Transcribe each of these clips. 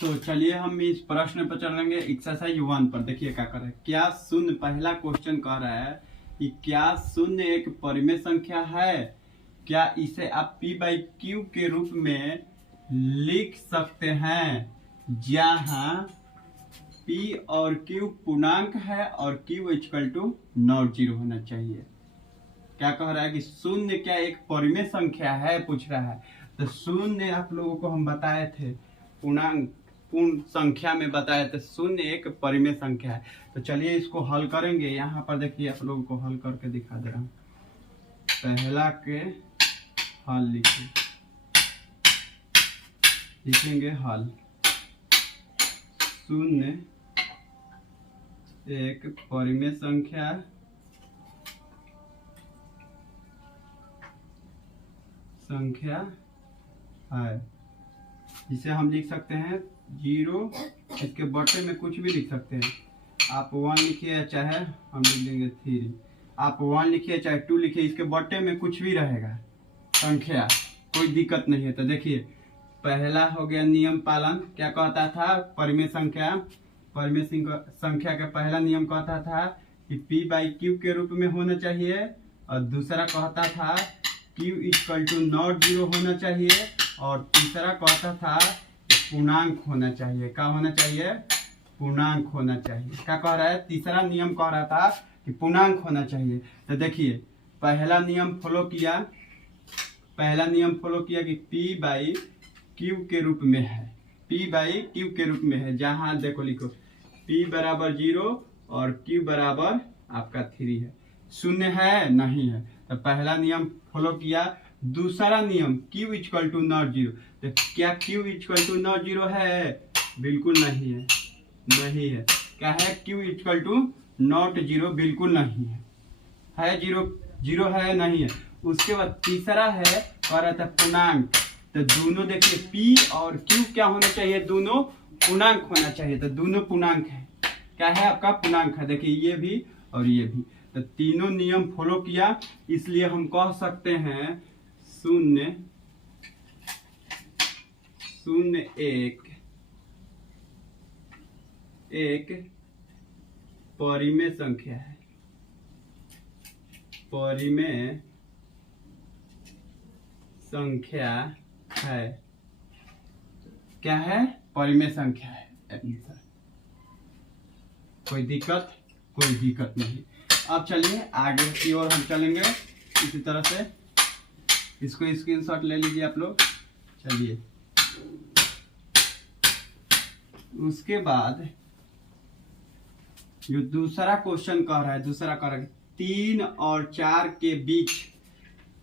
तो चलिए हम इस प्रश्न पर चलेंगे एक्सरसाइज 1 पर। देखिए क्या कर रहे हैं। क्या शून्य, पहला क्वेश्चन कह रहा है कि क्या शून्य एक परिमेय संख्या है? क्या इसे आप p बाई क्यू के रूप में लिख सकते हैं, जहां p और q पूर्णांक है और q equal to not zero होना चाहिए। क्या कह रहा है कि शून्य क्या एक परिमेय संख्या है, पूछ रहा है। तो शून्य आप लोगों को हम बताए थे, पूर्णांक पूर्ण संख्या में बताए थे, शून्य एक परिमेय संख्या है। तो चलिए इसको हल करेंगे। यहाँ पर देखिए आप लोगों को हल करके दिखा दे रहा हूँ। पहला के हल लिखेंगे हल। शून्य एक परिमेय संख्या है, जिसे हम लिख सकते हैं 0, इसके बटे में कुछ भी लिख सकते हैं। आप 1 लिखिए चाहे हम लिख देंगे 3, आप 1 लिखिए चाहे 2 लिखिए, इसके बटे में कुछ भी रहेगा संख्या, कोई दिक्कत नहीं है। तो देखिए पहला हो गया नियम पालन। क्या कहता था? परिमेय संख्या का पहला नियम कहता था कि p बाई क्यू के रूप में होना चाहिए, और दूसरा कहता था q equal to not zero होना चाहिए, और तीसरा कहता था पूर्णांक होना चाहिए। क्या होना चाहिए? पूर्णांक होना चाहिए। क्या कह रहा है? तीसरा नियम कह रहा था कि पूर्णांक होना चाहिए। तो देखिए पहला नियम फॉलो किया कि p बाई क्यू के रूप में है, p बाई क्यू के रूप में है, जहां देखो लिखो p बराबर 0 और q बराबर आपका 3 है। शून्य है? नहीं है। तो पहला नियम फॉलो किया। दूसरा नियम q equal to not zero. तो क्या q equal to not zero है? बिल्कुल नहीं है, नहीं है। क्या है? q equal to not zero बिल्कुल नहीं है। जीरो है? नहीं है। उसके बाद तीसरा है कह रहा था पूर्णांक। तो दोनों देखिए p और q क्या होना चाहिए? दोनों पूर्णांक होना चाहिए। तो दोनों पूर्णांक है। क्या है? आपका पूर्णांक है। देखिए ये भी और ये भी। तो तीनों नियम फॉलो किया, इसलिए हम कह सकते हैं शून्य एक परिमेय संख्या है। परिमेय संख्या है। क्या है? परिमेय संख्या है। कोई दिक्कत नहीं। अब चलिए आगे की ओर हम चलेंगे। इसी तरह से इसको स्क्रीनशॉट ले लीजिए आप लोग। चलिए उसके बाद जो दूसरा क्वेश्चन कह रहा है 3 और 4 के बीच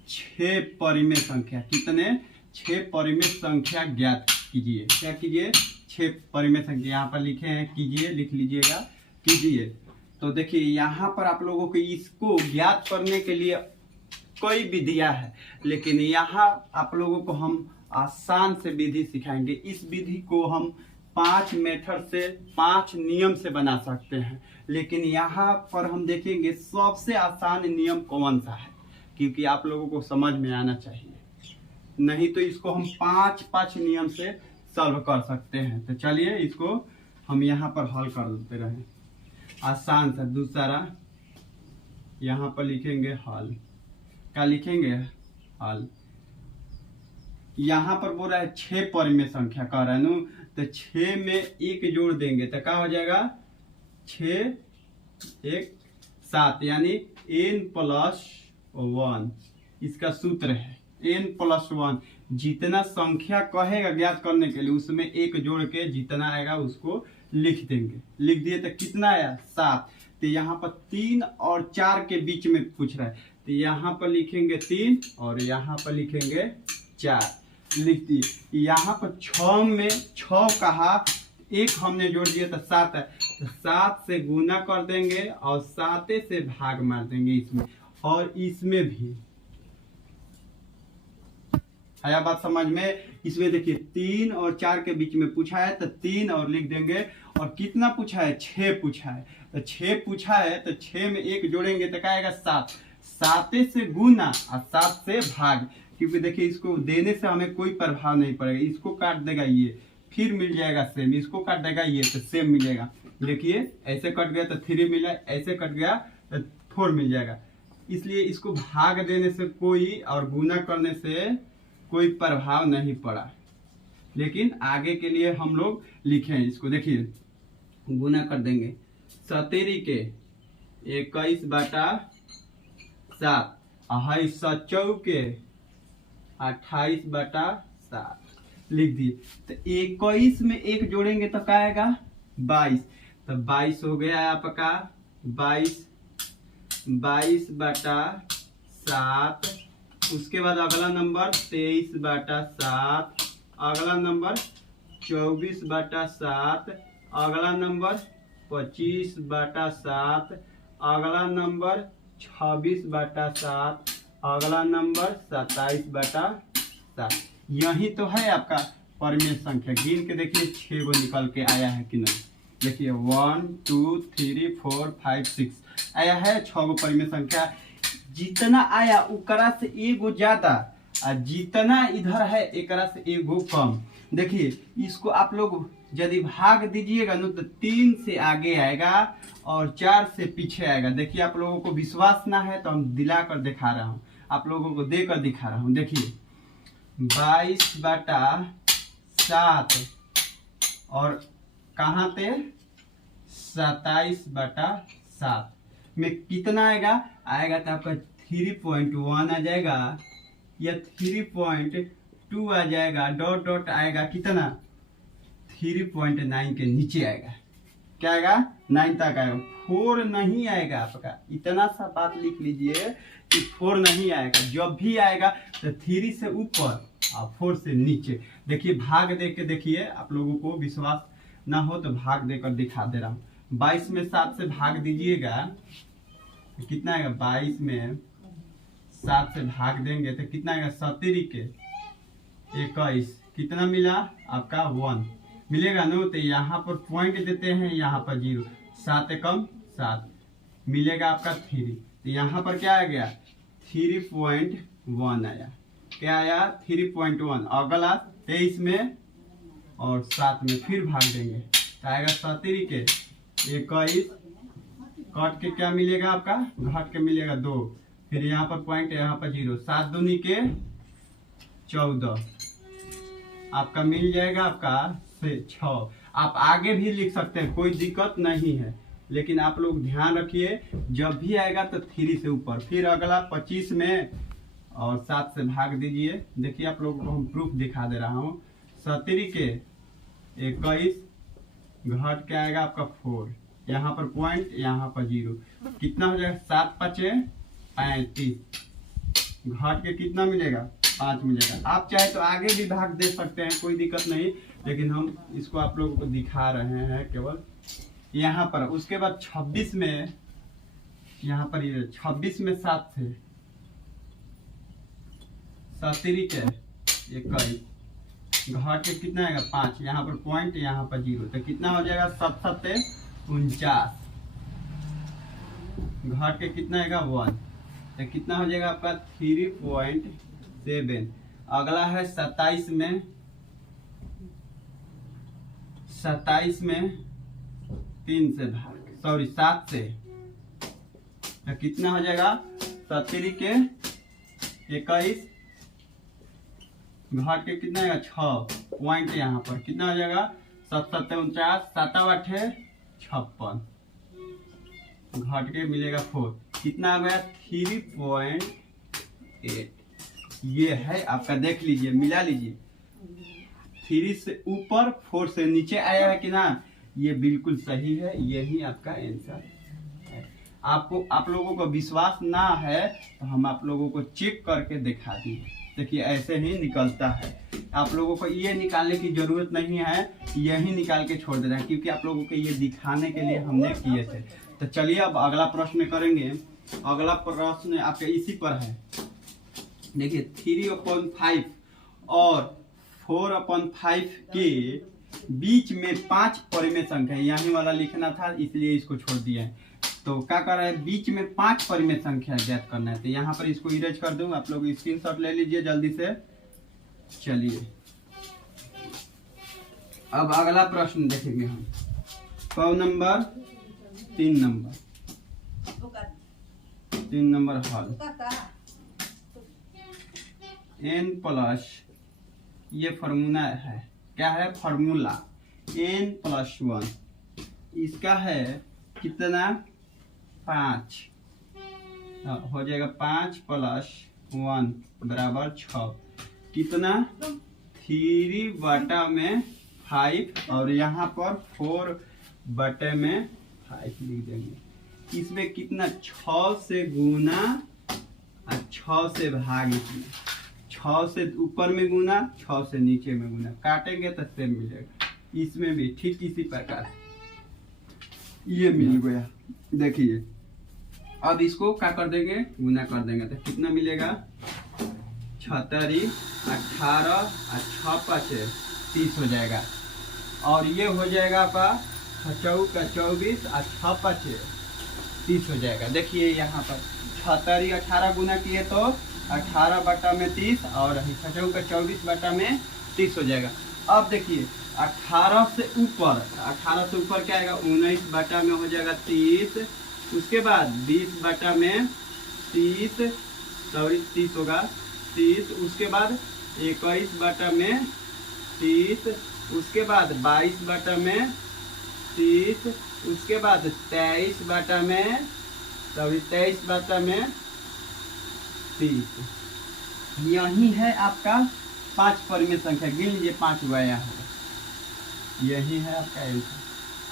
6 परिमेय संख्या, कितने? 6 परिमेय संख्या ज्ञात कीजिए। क्या कीजिए? 6 परिमेय संख्या यहाँ पर लिखे हैं, कीजिए, लिख लीजिएगा, कीजिए। तो देखिए यहाँ पर आप लोगों को इसको ज्ञात करने के लिए कई विधियां हैं, लेकिन यहाँ आप लोगों को हम आसान से विधि सिखाएंगे। इस विधि को हम 5 मेथड से, 5 नियम से बना सकते हैं, लेकिन यहाँ पर हम देखेंगे सबसे आसान नियम कौन सा है, क्योंकि आप लोगों को समझ में आना चाहिए। नहीं तो इसको हम 5 नियम से सॉल्व कर सकते हैं। तो चलिए इसको हम यहाँ पर हल कर देते रहे आसान सा। दूसरा यहाँ पर लिखेंगे हल। क्या लिखेंगे? हल। यहाँ पर बोल रहा है 6 परिमेय संख्या कह रहा है ना, तो 6 में 1 जोड़ देंगे तो क्या हो जाएगा? 6 1 7, यानी n+1। इसका सूत्र है n+1। जितना संख्या कहेगा ज्ञात करने के लिए उसमें 1 जोड़ के जितना आएगा उसको लिख देंगे। लिख दिए तो कितना आया? 7। तो यहाँ पर 3 और 4 के बीच में पूछ रहा है, तो यहाँ पर लिखेंगे 3 और यहाँ पर लिखेंगे 4। लिख दिए। यहाँ पर 6 में 6 कहा, 1 हमने जोड़ दिया तो 7 है, तो 7 से गुना कर देंगे और 7 से भाग मार देंगे इसमें और इसमें भी। आया बात समझ में? इसमें देखिए 3 और 4 के बीच में पूछा है तो 3 और लिख देंगे, और कितना पूछा है? 6 पूछा है। तो 6 पूछा है तो 6 में 1 जोड़ेंगे तो क्या आएगा? 7। 7 से गुना और 7 से भाग, क्योंकि देखिए इसको देने से हमें कोई प्रभाव नहीं पड़ेगा। इसको काट देगा ये फिर मिल जाएगा सेम, इसको काट देगा ये तो सेम मिलेगा। देखिए ऐसे कट गया तो 3 मिला, ऐसे कट गया तो 4 मिल जाएगा। इसलिए इसको भाग देने से कोई और गुना करने से कोई प्रभाव नहीं पड़ा, लेकिन आगे के लिए हम लोग लिखे हैं इसको। देखिए गुना कर देंगे 17 के 21/7 है 7 के 28/7 लिख दिए। तो 21 में 1 जोड़ेंगे तो क्या आएगा 22, तो 22 हो गया आपका 22/7। उसके बाद अगला नंबर 23/7, अगला नंबर 24/7, अगला नंबर 25/7, अगला नंबर 26/7, अगला नंबर 27/7। यही तो है आपका परिमेय संख्या। गिन के देखिए 6 गो निकल के आया है कि नहीं। देखिए 1 2 3 4 5 6 आया है, 6 गो परिमेय संख्या। जितना आया उकरा से एगो ज्यादा और जितना इधर है एकरा से एगो कम। देखिए इसको आप लोग यदि भाग दीजिएगा ना तो 3 से आगे आएगा और 4 से पीछे आएगा। देखिए आप लोगों को विश्वास ना है तो हम दिलाकर दिखा रहा हूँ, आप लोगों को देकर दिखा रहा हूँ। देखिए 22/7 और कहाँ पे 27/7 में कितना आएगा तो आपका 3.1 आ जाएगा या 3.2 आ जाएगा, डॉट डॉट आएगा कितना 3.9 के नीचे आएगा। क्या आएगा 9 तक आएगा, 4 नहीं आएगा आपका। इतना सा बात लिख लीजिए कि 4 नहीं आएगा। जब भी आएगा तो 3 से ऊपर और 4 से नीचे। देखिए भाग दे के देखिए, आप लोगों को विश्वास ना हो तो भाग देकर दिखा दे रहा हूँ। 22 में 7 से भाग दीजिएगा तो कितना आएगा, 22 में 7 से भाग देंगे तो कितना आएगा 17 के 21, कितना मिला आपका 1 मिलेगा ना। तो यहाँ पर पॉइंट देते हैं, यहाँ पर 0, 7 एकम 7 मिलेगा आपका 3। तो यहाँ पर क्या आ गया 3.1 आया। क्या आया 3.1। अगला 23 में और 7 में फिर भाग देंगे तो आएगा 17 के 21, कट के क्या मिलेगा आपका, घट के मिलेगा 2, फिर यहाँ पर पॉइंट यहाँ पर 0, 7 दूनी के 14 आपका मिल जाएगा आपका 6। आप आगे भी लिख सकते हैं, कोई दिक्कत नहीं है, लेकिन आप लोग ध्यान रखिए जब भी आएगा तो 3 से ऊपर। फिर अगला 25 में और 7 से भाग दीजिए। देखिए आप लोगों को हम प्रूफ दिखा दे रहा हूँ। 17 के 21, घट के आएगा आपका 4, यहाँ पर पॉइंट यहाँ पर 0, कितना हो जाएगा 7 5 35, घट के कितना मिलेगा 5 मिलेगा। आप चाहे तो आगे भी भाग दे सकते हैं, कोई दिक्कत नहीं, लेकिन हम इसको आप लोगों को दिखा रहे हैं केवल यहाँ पर। उसके बाद 26 में यहाँ पर 26 में 7 से 17 के 21, घट के कितना आएगा 5, यहाँ पर पॉइंट यहाँ पर 0, तो कितना हो जाएगा 7 7 49, घट के कितना आएगा 1, तो कितना हो जाएगा आपका 3.7। अगला है 27 में 3 से भाग 7 से, तो कितना हो जाएगा 17 के 21, घट के कितना आएगा 6, पॉइंट यहाँ पर कितना हो जाएगा 7 7 49, 7 8 56, घट के मिलेगा 4, कितना आ गया 3.8। ये है आपका, देख लीजिए मिला लीजिए, 3 से ऊपर 4 से नीचे आया है कि ना, ये बिल्कुल सही है, यही आपका आंसर है। आपको आप लोगों को विश्वास ना है तो हम आप लोगों को चेक करके दिखा दिए। देखिए ऐसे ही निकलता है, आप लोगों को ये निकालने की जरूरत नहीं है, यही निकाल के छोड़ देना है, क्योंकि आप लोगों को ये दिखाने के लिए हमने किए थे। तो चलिए अब अगला प्रश्न करेंगे। अगला प्रश्न आपके इसी पर है। देखिए 3/5 और 4/5 के बीच में 5 परिमेय संख्या, यही वाला लिखना था इसलिए इसको छोड़ दिया है। तो क्या कर रहा है, बीच में 5 परिमेय संख्या ज्ञात करना है। तो यहाँ पर इसको इरेज कर दूं, आप लोग स्क्रीनशॉट ले लीजिए जल्दी से। चलिए अब अगला प्रश्न देखेंगे हम। कौ नंबर? 3 नंबर। 3 नंबर हल। n प्लस, ये फार्मूला है, क्या है फार्मूला, n+1, इसका है कितना 5, हो जाएगा 5 + 1 बराबर 6, कितना 3/5 और यहाँ पर 4/5 लिख देंगे। इसमें कितना 6 से गुना और 6 से भाग, इसमें 6 से ऊपर में गुना 6 से नीचे में गुना, काटेंगे तो सेम मिलेगा। इसमें भी ठीक इसी प्रकार ये मिल गया। देखिए अब इसको क्या कर देंगे, गुना कर देंगे तो कितना मिलेगा 36, 18 और 6×5 30 हो जाएगा। और ये हो जाएगा आपका 6×4 24 और 6×5 30 हो जाएगा। देखिए यहाँ पर 36 18 गुना किए तो 18/30 और 6×4 24/30 हो जाएगा। अब देखिए 18 से ऊपर क्या आएगा 19 में हो जाएगा 30, उसके बाद 20/30 30 होगा 30, उसके बाद 21/30, उसके बाद 22/30, उसके बाद 23/30। यही है आपका 5 परिमेय संख्या, गिन लीजिए 5 हुआ यहाँ होगा, यही है आपका आंसर।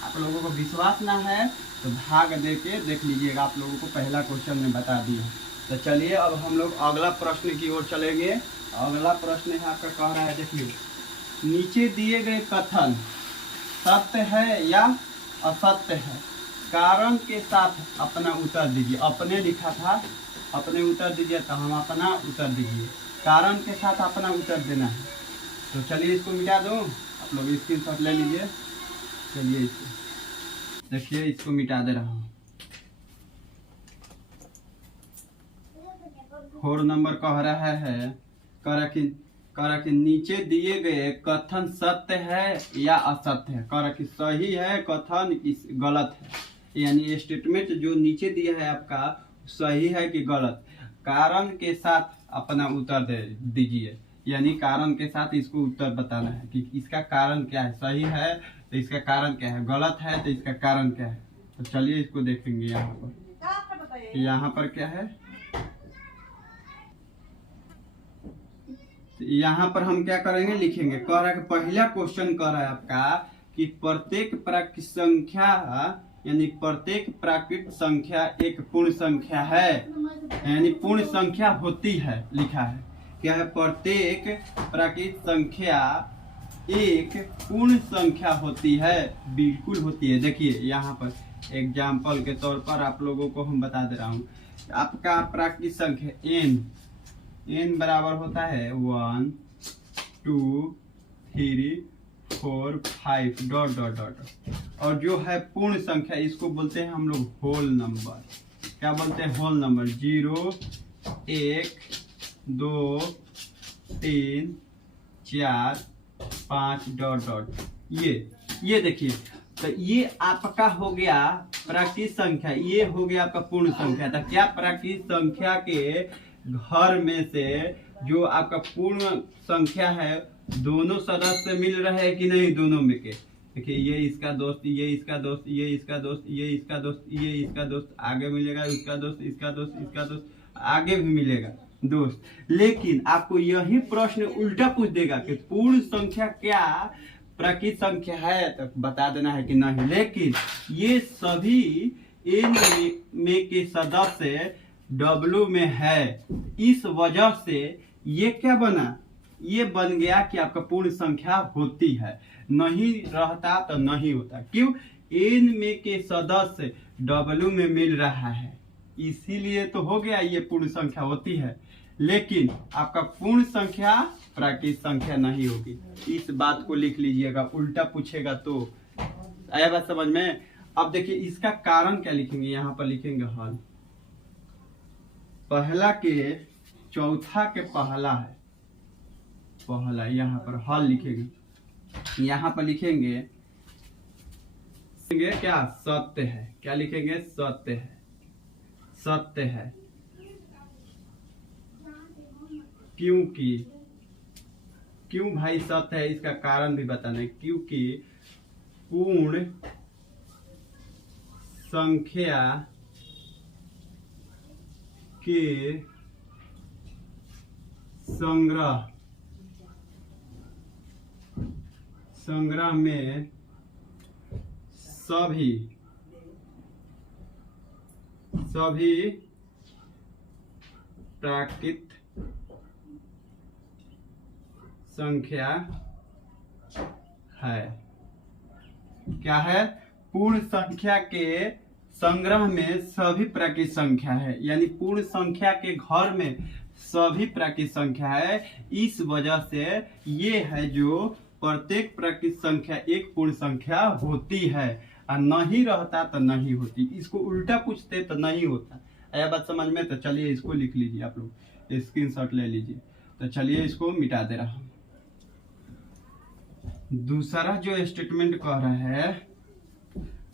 आप लोगों को विश्वास ना है तो भाग दे के देख लीजिएगा, आप लोगों को पहला क्वेश्चन में बता दिया। तो चलिए अब हम लोग अगला प्रश्न की ओर चलेंगे। अगला प्रश्न है आपका, कह रहा है देखिए, नीचे दिए गए कथन सत्य है या असत्य है, कारण के साथ अपना उत्तर दीजिए। अपने लिखा था, अपने उत्तर दीजिए, तो हम अपना उत्तर दीजिए, कारण के साथ अपना उत्तर देना है। तो चलिए इसको मिटा दो, आप लोग स्क्रीनशॉट ले लीजिए। चलिए इसको देखिए, इसको मिटा दे रहा हूँ। 4 नंबर कह रहा है, कह कि नीचे दिए गए कथन सत्य है या असत्य है। कह रहा कि सही है कथन कि गलत है, यानी स्टेटमेंट जो नीचे दिया है आपका सही है कि गलत। कारण के साथ अपना उत्तर दे दीजिए, यानी कारण के साथ इसको उत्तर बताना है कि इसका कारण क्या है। सही है तो इसका कारण क्या है, गलत है तो इसका कारण क्या है। तो चलिए इसको देखेंगे। यहाँ पर क्या है, यहाँ पर हम क्या करेंगे, लिखेंगे। कह रहा है कि पहला क्वेश्चन कह रहा है आपका कि प्रत्येक प्राकृत संख्या, यानी प्रत्येक प्राकृत संख्या एक पूर्ण संख्या है, यानी पूर्ण संख्या होती है। लिखा है क्या है, प्रत्येक प्राकृत संख्या एक पूर्ण संख्या होती है, बिल्कुल होती है। देखिए यहाँ पर एग्जाम्पल के तौर पर आप लोगों को हम बता दे रहा हूँ। आपका प्राकृत संख्या n बराबर होता है 1 2 3 4 5 ... और जो है पूर्ण संख्या इसको बोलते हैं हम लोग होल नंबर। क्या बोलते हैं, होल नंबर। 0 1 2 3 4 5 ... ये देखिए, तो ये आपका हो गया प्राकृत संख्या, ये हो गया आपका पूर्ण संख्या। तो क्या प्राकृत संख्या के घर में से जो आपका पूर्ण संख्या है दोनों सदस्य मिल रहे हैं कि नहीं, दोनों में के। देखिए ये इसका दोस्त, ये इसका दोस्त, ये इसका दोस्त, ये इसका दोस्त, ये इसका दोस्त, आगे मिलेगा इसका दोस्त, इसका दोस्त, इसका दोस्त, आगे भी मिलेगा दोस्त। लेकिन आपको यही प्रश्न उल्टा पूछ देगा कि पूर्ण संख्या क्या प्राकृत संख्या है, तो बता देना है कि नहीं। लेकिन ये सभी n में के सदस्य W में है, इस वजह से ये क्या बना, ये बन गया कि आपका पूर्ण संख्या होती है। नहीं रहता तो नहीं होता। क्यों, n में के सदस्य W में मिल रहा है, इसीलिए तो हो गया ये पूर्ण संख्या होती है। लेकिन आपका पूर्ण संख्या प्राकृत संख्या नहीं होगी। इस बात को लिख लीजिएगा, उल्टा पूछेगा तो। आया बात समझ में। अब देखिए इसका कारण क्या लिखेंगे, यहाँ पर लिखेंगे हल। पहला के चौथा के पहला है, पहला यहाँ पर हल लिखेंगे। यहाँ पर लिखेंगे क्या, सत्य है। क्या लिखेंगे, सत्य है, सत्य है। क्योंकि, क्यों भाई सत्य है, इसका कारण भी बताना है। क्योंकि पूर्ण संख्या के संग्रह में सभी प्राकृत संख्या है। क्या है, पूर्ण संख्या के संग्रह में सभी प्राकृत संख्या है, यानी पूर्ण संख्या के घर में सभी प्राकृत संख्या है। इस वजह से ये है जो प्रत्येक प्राकृत संख्या एक पूर्ण संख्या होती है, और नहीं रहता तो नहीं होती। इसको उल्टा पूछते तो नहीं होता। आया बात समझ में? तो चलिए इसको लिख लीजिए, आप लोग स्क्रीनशॉट ले लीजिए। तो चलिए इसको मिटा दे रहा हूं। दूसरा जो स्टेटमेंट कह रहा है,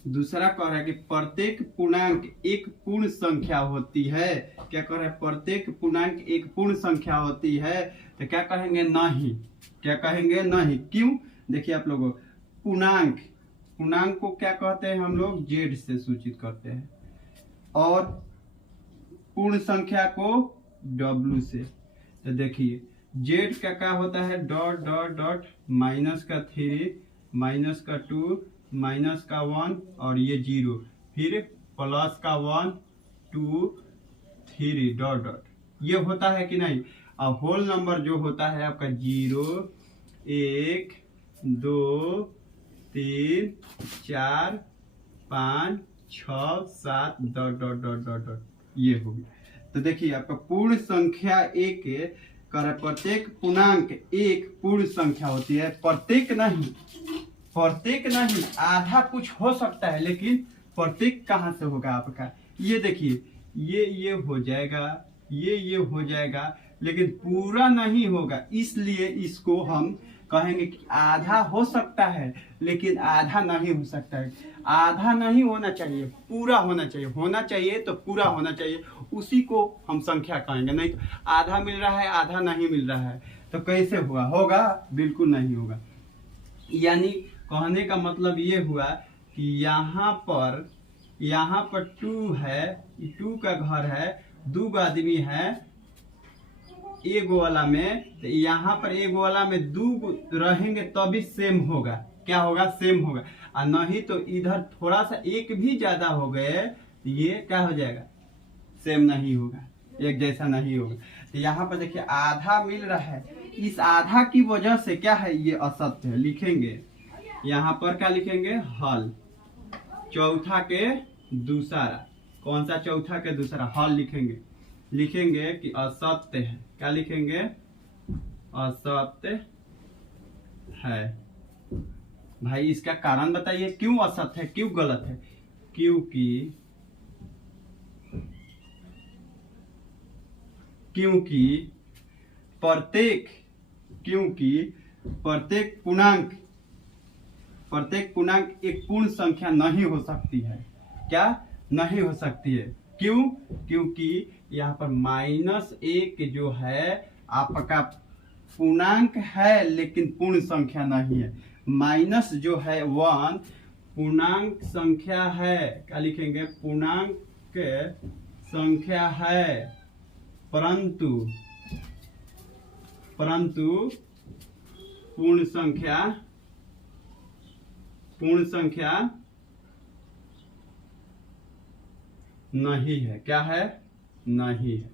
दूसरा कह रहा है कि प्रत्येक पूर्णांक एक पूर्ण संख्या होती है। क्या कह रहा है, प्रत्येक पूर्णांक एक पूर्ण संख्या होती है। तो क्या कहेंगे, नहीं। क्या कहेंगे, नहीं। क्यों, देखिए आप लोगों, पूर्णांक, पूर्णांक को क्या कहते हैं हम लोग, जेड से सूचित करते हैं, और पूर्ण संख्या को डब्ल्यू से। तो देखिए जेड का क्या होता है, डॉट डॉट डॉट, माइनस का 3, माइनस का 2, माइनस का 1 और ये 0, फिर प्लस का 1 2 3 डॉट डॉट, ये होता है कि नहीं। और होल नंबर जो होता है आपका 0 1 2 3 4 5 6 7 dot dot dot dot dot, ये हो गया। तो देखिए आपका पूर्ण संख्या एक कर, प्रत्येक पूर्णांक एक पूर्ण संख्या होती है। प्रत्येक नहीं, प्रत्येक नहीं, आधा कुछ हो सकता है, लेकिन प्रत्येक कहाँ से होगा आपका। ये देखिए ये हो जाएगा, ये हो जाएगा, लेकिन पूरा नहीं होगा। इसलिए इसको हम कहेंगे कि आधा हो सकता है, लेकिन आधा नहीं हो सकता है। आधा नहीं होना चाहिए, पूरा होना चाहिए। होना चाहिए तो पूरा होना चाहिए, उसी को हम संख्या कहेंगे। नहीं तो आधा मिल रहा है, आधा नहीं मिल रहा है, तो कैसे हुआ, होगा? बिल्कुल नहीं होगा। यानी कहने का मतलब ये हुआ कि यहाँ पर 2 है, 2 का घर है, 2 आदमी है एगो वाला में, तो यहाँ पर एगो वाला में 2 रहेंगे तभी सेम होगा। क्या होगा, सेम होगा। और नहीं तो इधर थोड़ा सा एक भी ज्यादा हो गए तो ये क्या हो जाएगा, सेम नहीं होगा, एक जैसा नहीं होगा। तो यहाँ पर देखिए आधा मिल रहा है, इस आधा की वजह से क्या है, ये असत्य है। लिखेंगे यहाँ पर क्या लिखेंगे, हल। चौथा के दूसरा, कौन सा चौथा के दूसरा, हल लिखेंगे। लिखेंगे कि असत्य है। क्या लिखेंगे, असत्य है। भाई इसका कारण बताइए, क्यों असत्य है, क्यों गलत है। क्योंकि प्रत्येक पूर्णांक एक पूर्ण संख्या नहीं हो सकती है। क्या नहीं हो सकती है, क्यों? क्योंकि यहाँ पर -1 जो है आपका पूर्णांक है, लेकिन पूर्ण संख्या नहीं है। माइनस जो है 1 पूर्णांक संख्या है। क्या लिखेंगे, पूर्णांक संख्या है, परंतु पूर्ण संख्या नहीं है। क्या है, नहीं है।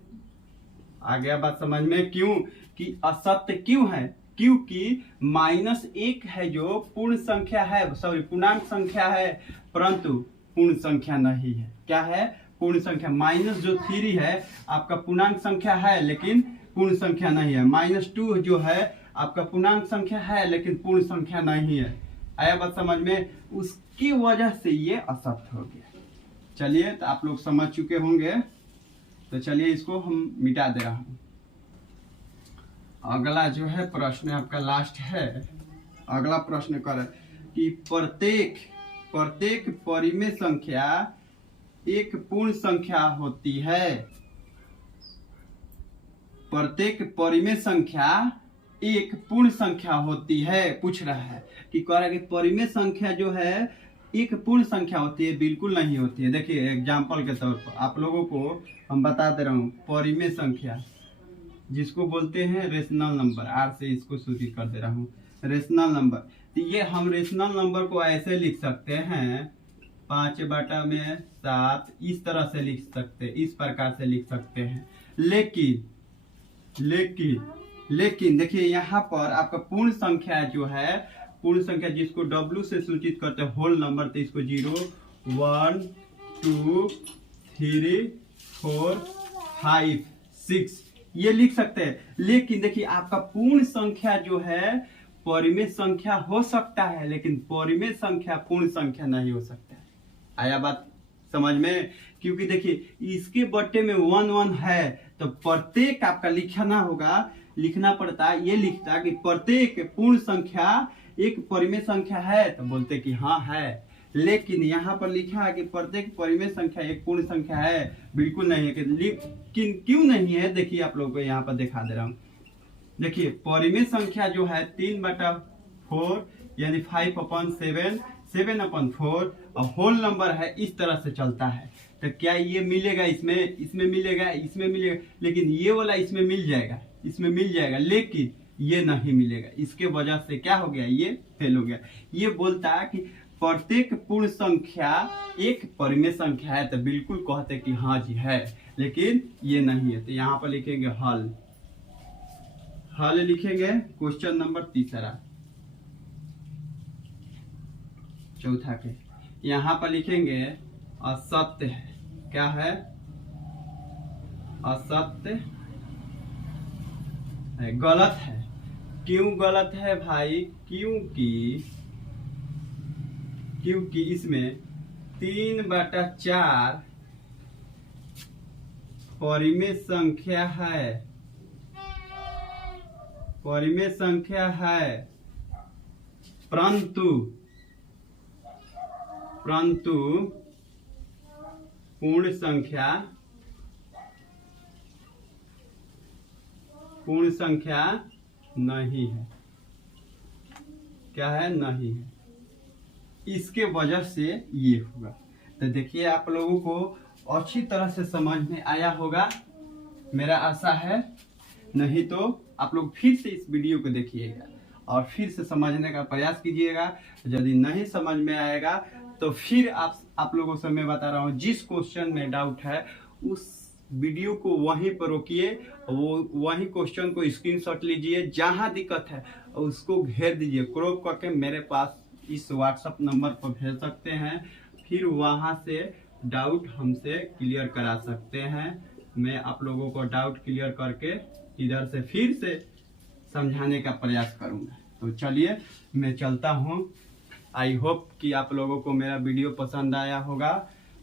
आ गया बात समझ में? क्यों कि असत्य क्यों है, क्योंकि -1 है जो पूर्ण संख्या है, सॉरी पूर्णांक संख्या है, परंतु पूर्ण संख्या नहीं है। क्या है, पूर्ण संख्या। माइनस जो 3 है आपका पूर्णांक संख्या है, लेकिन पूर्ण संख्या नहीं है। -2 जो है आपका पूर्णांक संख्या है, लेकिन पूर्ण संख्या नहीं है। आया बात समझ में? उसकी वजह से ये असत्य हो गया। चलिए, तो आप लोग समझ चुके होंगे, तो चलिए इसको हम मिटा दे रहा हूं। अगला जो है प्रश्न आपका लास्ट है। अगला प्रश्न कर कि प्रत्येक परिमेय संख्या एक पूर्ण संख्या होती है। प्रत्येक परिमेय संख्या एक पूर्ण संख्या होती है, पूछ रहा है कि कह रहा है कि परिमेय संख्या जो है एक पूर्ण संख्या होती है। बिल्कुल नहीं होती है। देखिए एग्जाम्पल के तौर पर आप लोगों को हम बता दे रहा हूँ, परिमेय संख्या जिसको बोलते हैं रेशनल नंबर, आर से इसको सूचित कर दे रहा हूँ, रेशनल नंबर। तो ये हम रेशनल नंबर को ऐसे लिख सकते हैं 5/7, इस तरह से लिख सकते हैं, इस प्रकार से लिख सकते हैं। लेकिन देखिए यहाँ पर आपका पूर्ण संख्या जो है, पूर्ण संख्या जिसको W से सूचित करते हैं होल नंबर, तो इसको 0, 1, 2, 3, 4, 5, 6 ये लिख सकते हैं। लेकिन देखिए आपका पूर्ण संख्या जो है परिमेय संख्या हो सकता है, लेकिन परिमेय संख्या पूर्ण संख्या नहीं हो सकता है। आया बात समझ में? क्योंकि देखिए इसके बट्टे में 1 1 है, तो प्रत्येक आपका लिखना पड़ता है। ये लिखता कि प्रत्येक पूर्ण संख्या एक परिमेय संख्या है, तो बोलते कि हाँ है। लेकिन यहाँ पर लिखा है कि प्रत्येक परिमेय संख्या एक पूर्ण संख्या है, बिल्कुल नहीं है। लेकिन क्यों नहीं है, देखिए आप लोगों को यहाँ पर दिखा दे रहा हूँ। देखिए परिमेय संख्या जो है 3/4 यानी 5/7, 7/4 और होल नंबर है, इस तरह से चलता है। तो क्या ये मिलेगा इसमें मिलेगा, लेकिन ये वाला इसमें मिल जाएगा, लेकिन ये नहीं मिलेगा। इसके वजह से क्या हो गया, ये फेल हो गया। ये बोलता है कि प्रत्येक पूर्ण संख्या एक परिमेय संख्या है, तो बिल्कुल कहते कि हाँ जी है, लेकिन ये नहीं है। तो यहाँ पर लिखेंगे हल लिखेंगे। क्वेश्चन नंबर 3 चौथा के यहाँ पर लिखेंगे असत्य है। क्या है? असत्य है, गलत है। क्यों गलत है भाई? क्योंकि इसमें 3/4 परिमेय संख्या है, परंतु पूर्ण संख्या नहीं है। क्या है? नहीं है। इसके वजह से ये होगा। तो देखिए आप लोगों को अच्छी तरह से समझ में आया होगा, मेरा आशा है। नहीं तो आप लोग फिर से इस वीडियो को देखिएगा और फिर से समझने का प्रयास कीजिएगा। यदि नहीं समझ में आएगा तो फिर आप लोगों से मैं बता रहा हूँ, जिस क्वेश्चन में डाउट है उस वीडियो को वहीं पर रोकिए, वहीं क्वेश्चन को स्क्रीनशॉट लीजिए, जहां दिक्कत है उसको घेर दीजिए, क्रॉप करके मेरे पास इस व्हाट्सएप नंबर पर भेज सकते हैं। फिर वहां से डाउट हमसे क्लियर करा सकते हैं। मैं आप लोगों को डाउट क्लियर करके इधर से फिर से समझाने का प्रयास करूंगा। तो चलिए मैं चलता हूं। आई होप कि आप लोगों को मेरा वीडियो पसंद आया होगा,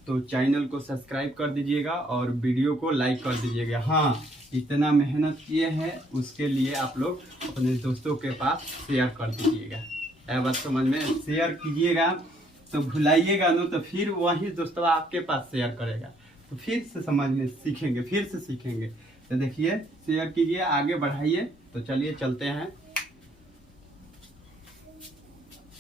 तो चैनल को सब्सक्राइब कर दीजिएगा और वीडियो को लाइक कर दीजिएगा। हाँ, इतना मेहनत किए हैं उसके लिए आप लोग अपने दोस्तों के पास शेयर कर दीजिएगा। यह बात समझ में? शेयर कीजिएगा तो भुलाइएगा ना, तो फिर वही दोस्तों आपके पास शेयर करेगा, तो फिर से समझने सीखेंगे, फिर से सीखेंगे। तो देखिए शेयर कीजिए, आगे बढ़ाइए। तो चलिए चलते हैं।